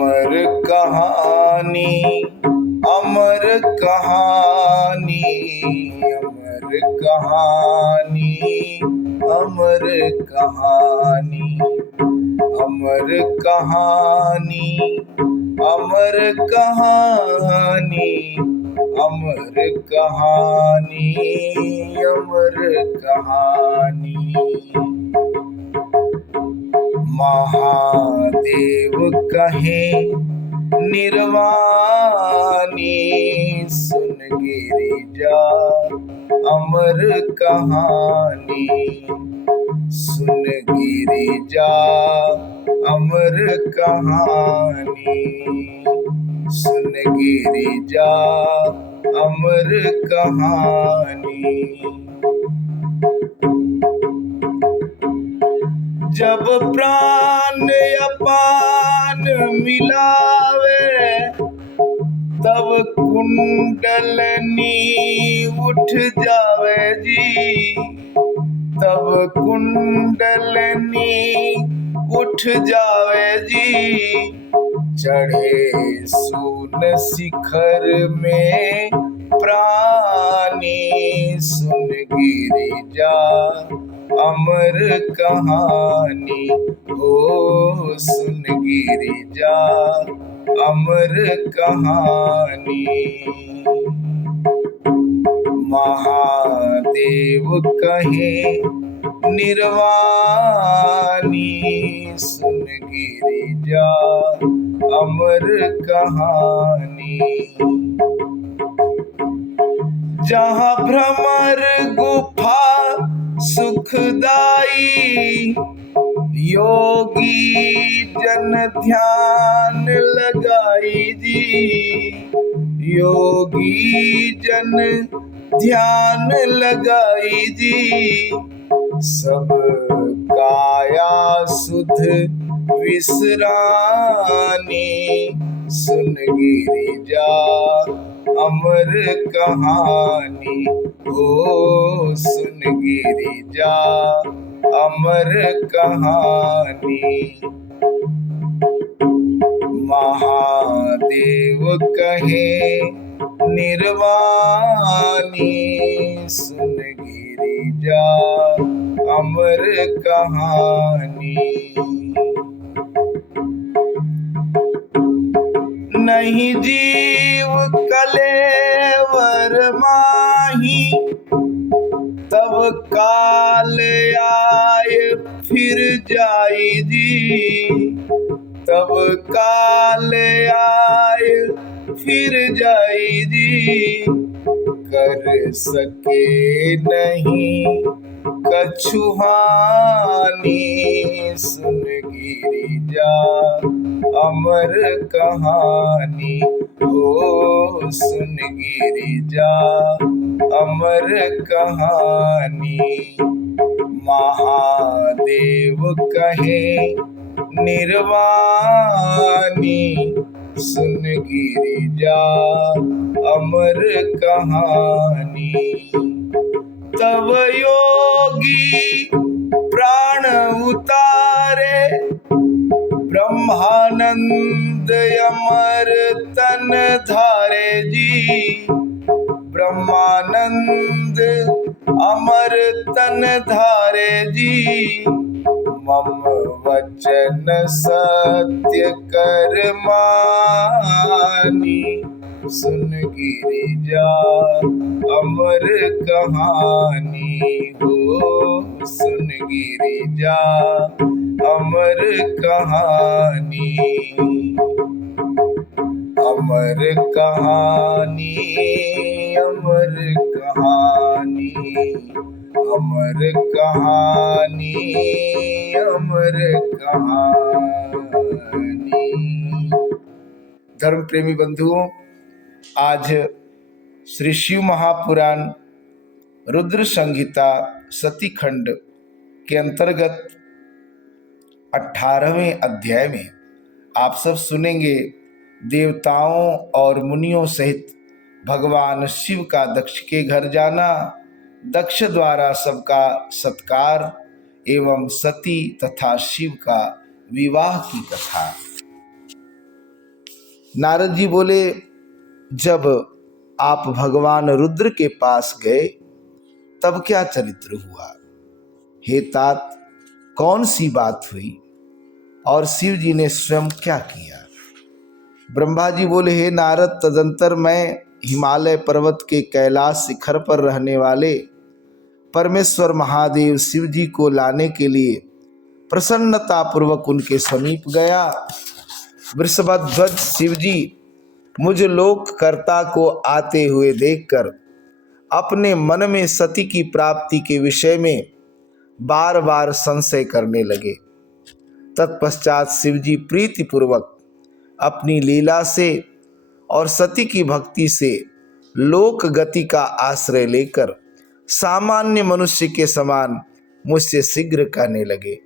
अमर कहानी, अमर कहानी, अमर कहानी, अमर कहानी, अमर कहानी, अमर कहानी, अमर कहानी, अमर कहानी। महादेव कहे निर्वाणी, सुन गिरिजा अमर कहानी, सुन गिरिजा अमर कहानी, सुन गिरिजा अमर कहानी। जब प्राण अपान मिलावे, तब कुंडलनी उठ जावे जी, तब कुंडलनी उठ जावे जी। चढ़े सून शिखर में प्राणी, सुन गिरिजा अमर कहानी, ओ सुन गिरिजा अमर कहानी। महादेव कहे निर्वाणी, सुन गिरिजा अमर कहानी। जहाँ भ्रमर गुफा सुखदाई, योगी जन ध्यान लगाई जी, योगी जन ध्यान लगाई जी। सब काया सुध विसरानी, सुन गिरिजा अमर कहानी, ओ सुन गिरिजा अमर कहानी। महादेव कहे निर्वाणी, सुन गिरिजा अमर कहानी। नहीं जीव कलेवर माही, तब काल आय फिर जाई जी, तब काल आय फिर जाई जी। कर सके नहीं कछु हानि, सुन गिरिजा अमर कहानी, ओ सुन गिरिजा अमर कहानी। महादेव कहे निर्वाणी, सुन गिरिजा अमर कहानी। तब योगी प्राण उतारे, ब्रह्मानंद अमर तन धारे जी, ब्रह्मानंद अमर तन धारे जी। मम वचन सत्य कर मानी, सुन गिरिजा अमर कहानी, हो सुन गिरिजा अमर कहानी। अमर कहानी, अमर कहानी, अमर कहानी, अमर कहानी। धर्म प्रेमी बंधुओं, आज श्री शिव महापुराण रुद्र संहिता सती खंड के अंतर्गत 18वें अध्याय में आप सब सुनेंगे देवताओं और मुनियों सहित भगवान शिव का दक्ष के घर जाना, दक्ष द्वारा सबका सत्कार एवं सती तथा शिव का विवाह की कथा। नारद जी बोले, जब आप भगवान रुद्र के पास गए तब क्या चरित्र हुआ? हे तात, कौन सी बात हुई और शिव जी ने स्वयं क्या किया? ब्रह्मा जी बोले, हे नारद, तदंतर मैं हिमालय पर्वत के कैलाश शिखर पर रहने वाले परमेश्वर महादेव शिव जी को लाने के लिए प्रसन्नता पूर्वक उनके समीप गया। वृषभध्वज शिव जी मुझ लोककर्ता को आते हुए देखकर अपने मन में सती की प्राप्ति के विषय में बार बार संशय करने लगे। तत्पश्चात शिव जी प्रीतिपूर्वक अपनी लीला से और सती की भक्ति से लोक गति का आश्रय लेकर सामान्य मनुष्य के समान मुझसे शीघ्र कहने लगे,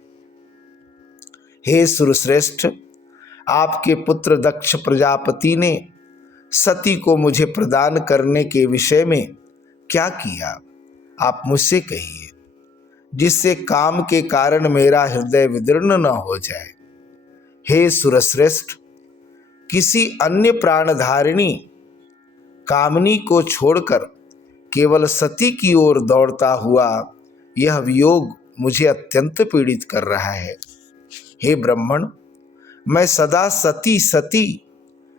हे सुरश्रेष्ठ, आपके पुत्र दक्ष प्रजापति ने सती को मुझे प्रदान करने के विषय में क्या किया? आप मुझसे कहिए, जिससे काम के कारण मेरा हृदय विदीर्ण न हो जाए। हे सुरश्रेष्ठ, किसी अन्य प्राणधारिणी कामनी को छोड़कर केवल सती की ओर दौड़ता हुआ यह वियोग मुझे अत्यंत पीड़ित कर रहा है। हे ब्राह्मण, मैं सदा सती सती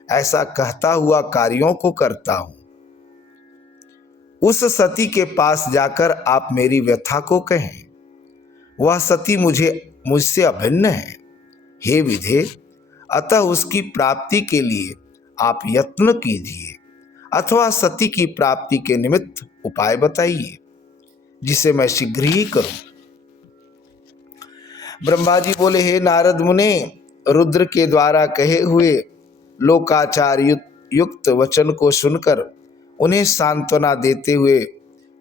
ऐसा कहता हुआ कार्यों को करता हूं। उस सती के पास जाकर आप मेरी व्यथा को कहें। वह सती मुझसे अभिन्न है। हे विधे, अतः उसकी प्राप्ति के लिए आप यत्न कीजिए अथवा सती की प्राप्ति के निमित्त उपाय बताइए, जिसे मैं शीघ्र ही करूं। ब्रह्मा जी बोले, हे नारद मुने, रुद्र के द्वारा कहे हुए लोकाचार युक्त वचन को सुनकर उन्हें सांत्वना देते हुए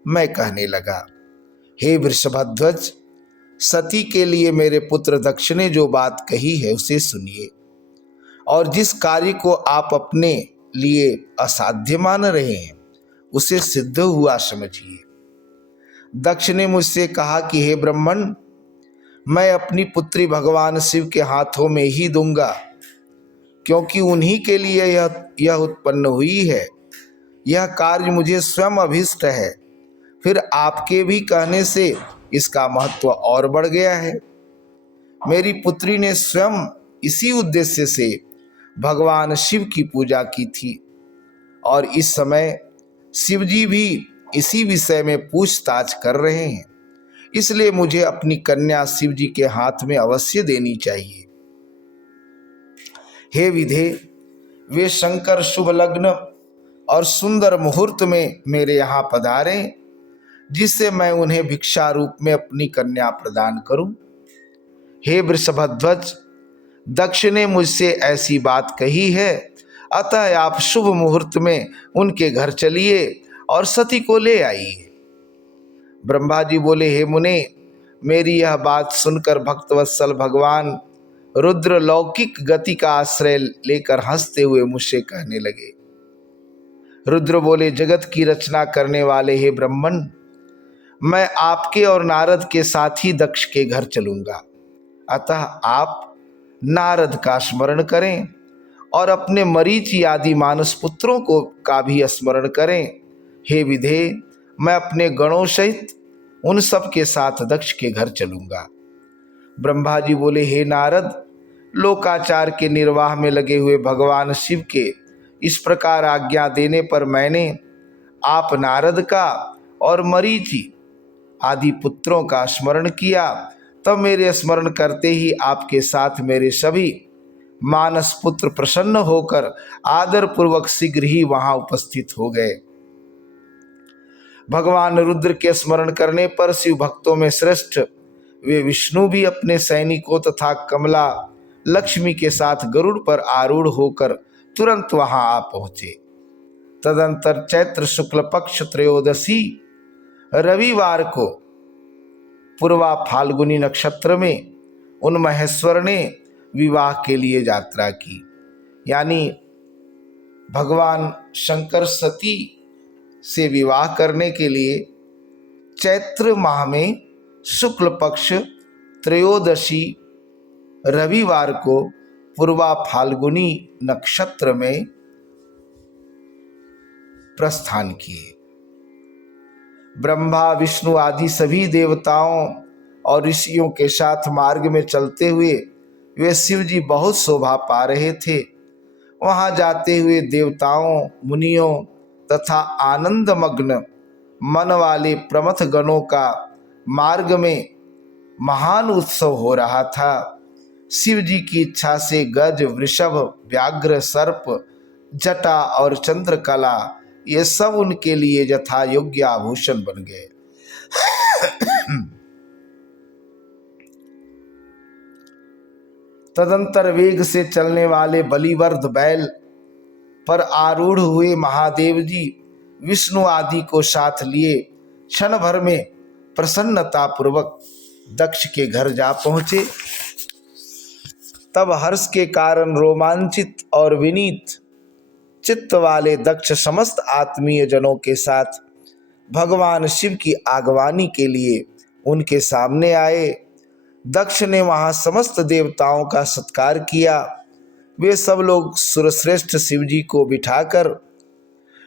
मैं कहने लगा, हे वृषभध्वज, सती के लिए मेरे पुत्र दक्ष ने जो बात कही है उसे सुनिए, और जिस कार्य को आप अपने लिए असाध्य मान रहे हैं उसे सिद्ध हुआ समझिए। दक्ष ने मुझसे कहा कि हे ब्राह्मण, मैं अपनी पुत्री भगवान शिव के हाथों में ही दूंगा, क्योंकि उन्हीं के लिए यह उत्पन्न हुई है। यह कार्य मुझे स्वयं अभीष्ट है। फिर आपके भी कहने से इसका महत्व और बढ़ गया है। मेरी पुत्री ने स्वयं इसी उद्देश्य से भगवान शिव की पूजा की थी, और इस समय शिव जी भी इसी विषय में पूछताछ कर रहे हैं। इसलिए मुझे अपनी कन्या शिव जी के हाथ में अवश्य देनी चाहिए। हे विधे, वे शंकर शुभ लग्न और सुंदर मुहूर्त में मेरे यहाँ पधारें, जिससे मैं उन्हें भिक्षा रूप में अपनी कन्या प्रदान करूं। हे वृषभध्वज, दक्ष ने मुझसे ऐसी बात कही है, अतः आप शुभ मुहूर्त में उनके घर चलिए और सती को ले आइए। ब्रह्मा जी बोले, हे मुने, मेरी यह बात सुनकर भक्तवत्सल भगवान रुद्र लौकिक गति का आश्रय लेकर हंसते हुए मुझसे कहने लगे। रुद्र बोले, जगत की रचना करने वाले हे ब्राह्मण, मैं आपके और नारद के साथ ही दक्ष के घर चलूंगा। अतः आप नारद का स्मरण करें और अपने मरीचि आदि मानस पुत्रों को का भी स्मरण करें। हे विधे, मैं अपने गणों सहित उन सब के साथ दक्ष के घर चलूंगा। ब्रह्मा जी बोले, हे नारद, लोकाचार के निर्वाह में लगे हुए भगवान शिव के इस प्रकार आज्ञा देने पर मैंने आप नारद का और मरीचि आदि पुत्रों का स्मरण किया। तब मेरे स्मरण करते ही आपके साथ मेरे सभी मानस पुत्र प्रसन्न होकर आदर पूर्वक शीघ्र ही वहां उपस्थित हो गए। भगवान रुद्र के स्मरण करने पर शिव भक्तों में श्रेष्ठ वे विष्णु भी अपने सैनिकों तथा कमला लक्ष्मी के साथ गरुड़ पर आरूढ़ होकर तुरंत वहां आ पहुंचे। तदंतर चैत्र शुक्ल पक्ष त्रयोदशी रविवार को पूर्वा फाल्गुनी नक्षत्र में उन महेश्वर ने विवाह के लिए यात्रा की। यानी भगवान शंकर सती से विवाह करने के लिए चैत्र माह में शुक्ल पक्ष त्रयोदशी रविवार को पूर्वा फाल्गुनी नक्षत्र में प्रस्थान किए। ब्रह्मा विष्णु आदि सभी देवताओं और ऋषियों के साथ मार्ग में चलते हुए वे शिव जी बहुत शोभा पा रहे थे। वहां जाते हुए देवताओं, मुनियों तथा आनंदमग्न मन वाले प्रमथ गणों का मार्ग में महान उत्सव हो रहा था। शिव जी की इच्छा से गज, वृषभ, व्याघ्र, सर्प, जटा और चंद्रकला ये सब उनके लिए यथा योग्य आभूषण बन गए। तदंतर वेग से चलने वाले बलिवर्ध बैल पर आरूढ़ हुए महादेव जी विष्णु आदि को साथ लिए क्षण भर में प्रसन्नता पूर्वक दक्ष के घर जा पहुंचे। तब हर्ष के कारण रोमांचित और विनीत चित्त वाले दक्ष समस्त आत्मीय जनों के साथ भगवान शिव की आगवानी के लिए उनके सामने आए। दक्ष ने वहां समस्त देवताओं का सत्कार किया। वे सब लोग सुरश्रेष्ठ शिव जी को बिठाकर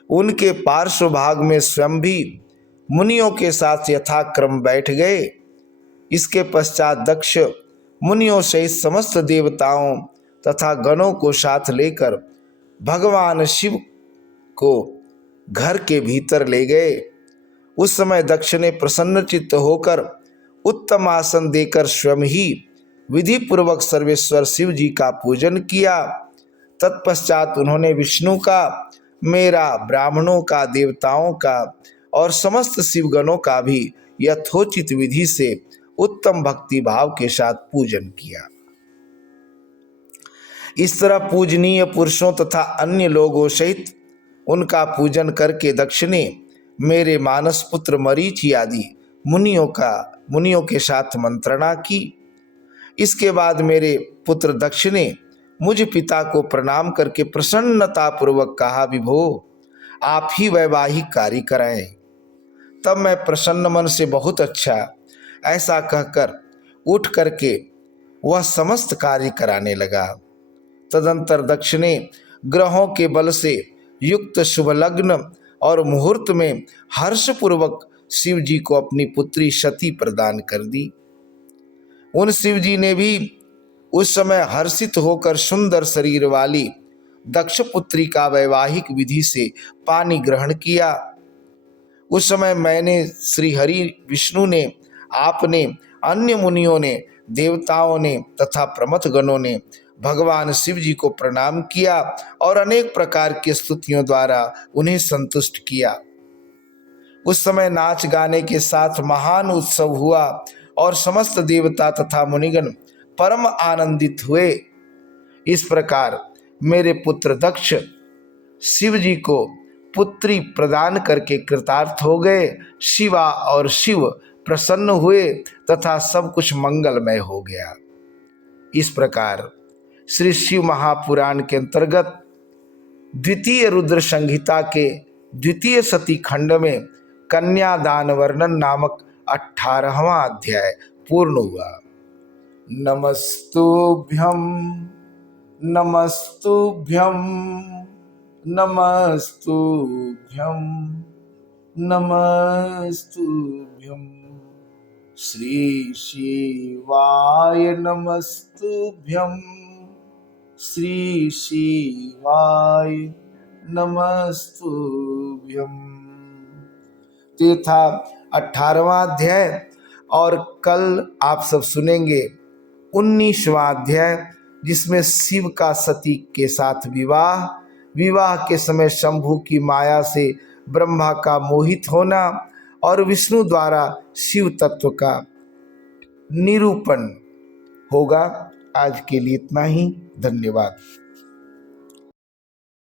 उनके पार्श्व भाग में स्वयं भी मुनियों के साथ यथाक्रम बैठ गए। इसके पश्चात दक्ष मुनियों सहित समस्त देवताओं तथा गणों को साथ लेकर भगवान शिव को घर के भीतर ले गए। उस समय दक्ष ने प्रसन्नचित्त होकर उत्तम आसन देकर स्वयं ही विधि पूर्वक सर्वेश्वर शिव जी का पूजन किया। तत्पश्चात उन्होंने विष्णु का, मेरा, ब्राह्मणों का, देवताओं का और समस्त शिवगणों का भी यथोचित विधि से उत्तम भक्ति भाव के साथ पूजन किया। इस तरह पूजनीय पुरुषों तथा अन्य लोगों सहित उनका पूजन करके दक्ष ने मेरे मानस पुत्र मरीचि आदि मुनियों के साथ मंत्रणा की। इसके बाद मेरे पुत्र दक्ष ने मुझ पिता को प्रणाम करके प्रसन्नता पूर्वक कहा, विभो आप ही वैवाहिक कार्य कराएं। तब मैं प्रसन्न मन से बहुत अच्छा ऐसा कहकर उठ करके वह समस्त कार्य कराने लगा। तदंतर दक्ष ने ग्रहों के बल से युक्त शुभ लग्न और मुहूर्त में हर्षपूर्वक शिव जी को अपनी पुत्री सती प्रदान कर दी। उन शिव जी ने भी उस समय हर्षित होकर सुंदर शरीर वाली दक्ष पुत्री का वैवाहिक विधि से पानी ग्रहण किया। उस समय मैंने, श्री हरि विष्णु ने, आपने, अन्य मुनियों ने, देवताओं ने तथा प्रमथ गणों ने भगवान शिव जी को प्रणाम किया और अनेक प्रकार की स्तुतियों द्वारा उन्हें संतुष्ट किया। उस समय नाच गाने के साथ महान उत्सव हुआ और समस्त देवता तथा मुनिगण परम आनंदित हुए। इस प्रकार मेरे पुत्र दक्ष शिव जी को पुत्री प्रदान करके कृतार्थ हो गए। शिवा और शिव प्रसन्न हुए तथा सब कुछ मंगलमय हो गया। इस प्रकार श्री शिव महापुराण के अंतर्गत द्वितीय रुद्र संहिता के द्वितीय सती खंड में कन्यादान वर्णन नामक 18वां अध्याय पूर्ण हुआ। नमस्तुभ्यं नमस्तुभ्यं नमस्तुभ्यं नमस्तुभ्यं श्री शिवाय नमस्तुभ्यं श्री शिवाय नमस्तुभ्यं। ये था 18वां अध्याय और कल आप सब सुनेंगे 19वां अध्याय, जिसमें शिव का सती के साथ विवाह के समय शंभु की माया से ब्रह्मा का मोहित होना और विष्णु द्वारा शिव तत्व का निरूपण होगा। आज के लिए इतना ही। धन्यवाद।